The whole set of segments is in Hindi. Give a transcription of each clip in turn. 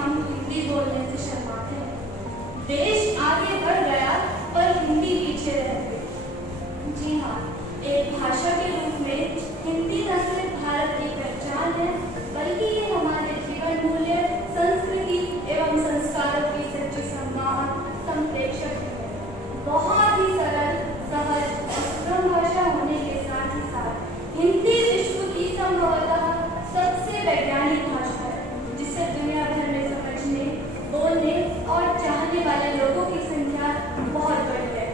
हम हिंदी बोलने से शर्माते हैं। देश आगे बढ़ गया पर हिंदी पीछे रह गई। जी हाँ, एक भाषा के रूप में हिंदी न सिर्फ भारत की पहचान है, बल्कि ये हमारे जीवन मूल्य, संस्कृति एवं संस्कारों की सच्ची संप्रेषक है। बहुत ही सरल, सहज और सुगम भाषा होने के साथ ही साथ हिंदी विश्व की संभवतः सबसे वैज्ञानिक भाषा है, जिसे दुनिया भर में समझने, बोलने और चाहने वाले लोगों की संख्या बहुत बड़ी है।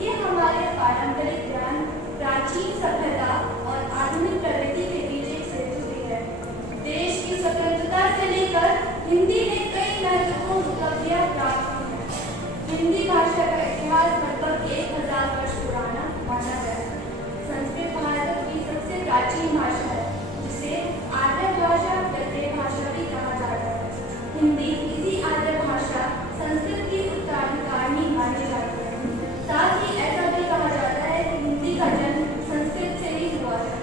ये हमारे पारंपरिक ज्ञान, प्राचीन सभ्यता और आधुनिक प्रगति के बीच एक सेतु भी है। देश की स्वतंत्रता से लेकर हिंदी ने कई महत्वपूर्ण उपलब्धियां प्राप्त की हैं। हिंदी भाषा का इतिहास लगभग 1000 वर्ष पुराना माना गया है। संस्कृत भारत की सबसे प्राचीन भाषा है, जिसे आर्य भाषा या देव भाषा भी कहा जाता है। हिंदी इसी आर्य भाषा संस्कृत की उत्तराधिकारिणी मानी जाती है। साथ ही ऐसा भी कहा जाता है कि हिंदी का जन्म संस्कृत से ही हुआ है।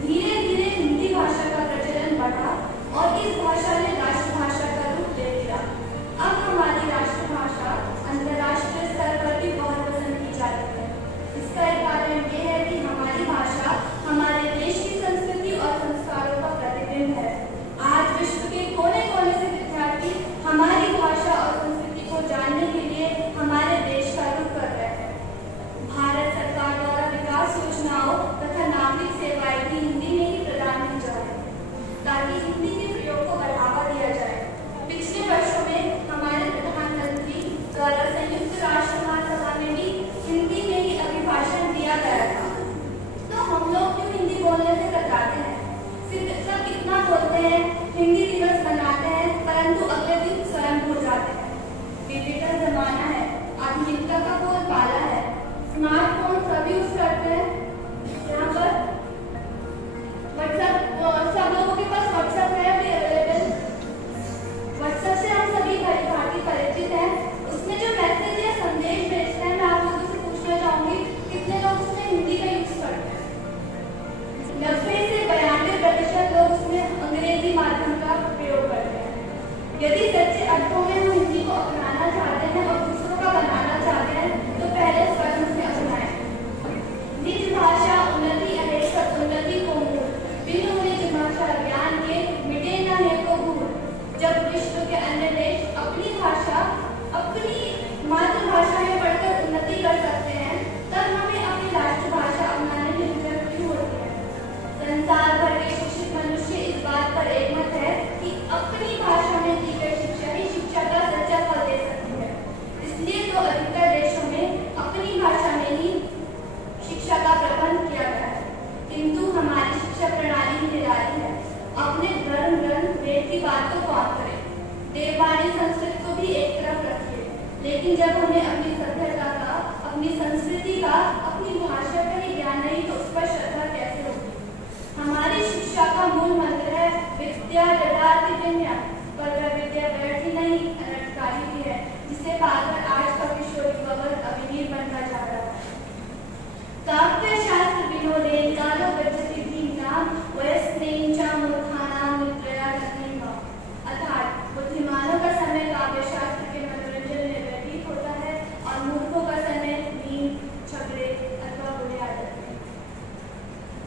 धीरे धीरे हिंदी भाषा का प्रचलन बढ़ा और इस भाषा ने राष्ट्रभाषा का रूप ले लिया। अब हमारी राष्ट्रभाषा अंतर्राष्ट्रीय स्तर पर भी बहुत पसंद की जाती है। इसका एक कारण यह है कि हमारी भाषा हमारे देश की संस्कृति और संस्कारों का प्रतिबिंब है। आज विश्व के कोने कोने से विद्यार्थी हमारी भाषा और संस्कृति को जानने के लिए हमारे देश का रुख कर रहे हैं। भारत सरकार द्वारा विकास योजनाओं तथा नागरिक सेवाएं भी हिंदी में ही प्रदान की जाए, ताकि हिंदी के प्रयोग को बढ़ावा दिया जाए। पिछले वर्षों में हमारे प्रधानमंत्री द्वारा संयुक्त राष्ट्र महासभा में भी हिंदी में ही अभिभाषण दिया गया था। तो हम लोग क्यों हिंदी बोलने से कतराते हैं? सब इतना बोलते हैं, हिंदी दिवस मनाते हैं, परंतु अगले दिन स्वयं भूल जाते हैं। डिजिटल जमाना है, आधुनिकता का बोलबाला है, स्मार्टफोन सभी यूज करते हैं। यहाँ पर व्हाट्सएप, सब लोगों के पास व्हाट्सएप है भी अवेलेबल। व्हाट्सएप से हम सभी भांति परिचित हैं। उसमें जो मैसेज या संदेश भेजते हैं, मैं आप लोगों से पूछना चाहूंगी, कितने लोग उसमें हिंदी का यूज करते हैं? 90 से 92% लोग उसमें अंग्रेजी माध्यम का प्रयोग करते हैं। यदि सच्चे अर्थों में हम हिंदी को अपनाना चाहते हैं और दूसरों का बनाना चाहते हैं, तो पहले स्वयं उसे अपनाएं। निज भाषा उन्नति अनेकत उन्नति को मूल, बिनु निज भाषा ज्ञान के मिटे न है को भूल। जब विश्व के अन्य देश अपनी भाषा, अपनी मातृभाषा में पढ़कर उन्नति कर सकते हैं, तब हमें अपनी राष्ट्रभाषा अपनाने में हिचक क्यों होती है? संसार भर के शिक्षित मनुष्य इस बात पर एकमत है कि अपनी भाषा में दी गई शिक्षा ही शिक्षा का सच्चा फल दे सकती है। इसलिए तो अधिकतर देशों में अपनी भाषा में ही शिक्षा का प्रबंध किया गया है। किंतु हमारी शिक्षा प्रणाली निराली है। अपने धर्म ग्रंथ वेद की बात तो कौन करे? देववाणी संस्कृत को भी एक तरफ रखिए, लेकिन जब हमें अपनी सभ्यता का, अपनी संस्कृति का, अपनी भाषा का ही ज्ञान नहीं, तो उस पर श्रद्धा कैसे होगी? हमारी शिक्षा का मूल मंत्र है विद्या ददाति विनयम, पर वह विद्या व्यर्थ नहीं अनर्थकारी भी है, जिसे पाकर आज का किशोरी वर्ग अविनीर बनता जा रहा है। काव्य शास्त्र विनोदेन कालो गच्छति धीम्नाम वयस्नेन च मूर्खानां निद्रया तन्निमा। अर्थात बुद्धिमानों का समय काव्य शास्त्र के मनोरंजन में व्यतीत होता है और मूर्खों का समय नींद, झगड़े अथवा बुरे आदत में।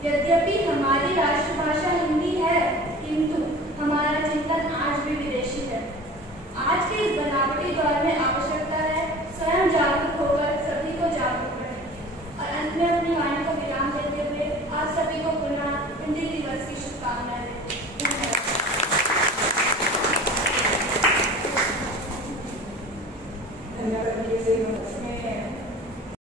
यद्यपि हमारी राष्ट्रभाषा हिंदी है, किंतु हमारा चिंतन आज भी विदेशी है। आज के इस बनावटी दौर में आवश्यकता है स्वयं जागरूक होकर सभी को जागरूक करें और अंत में अपनी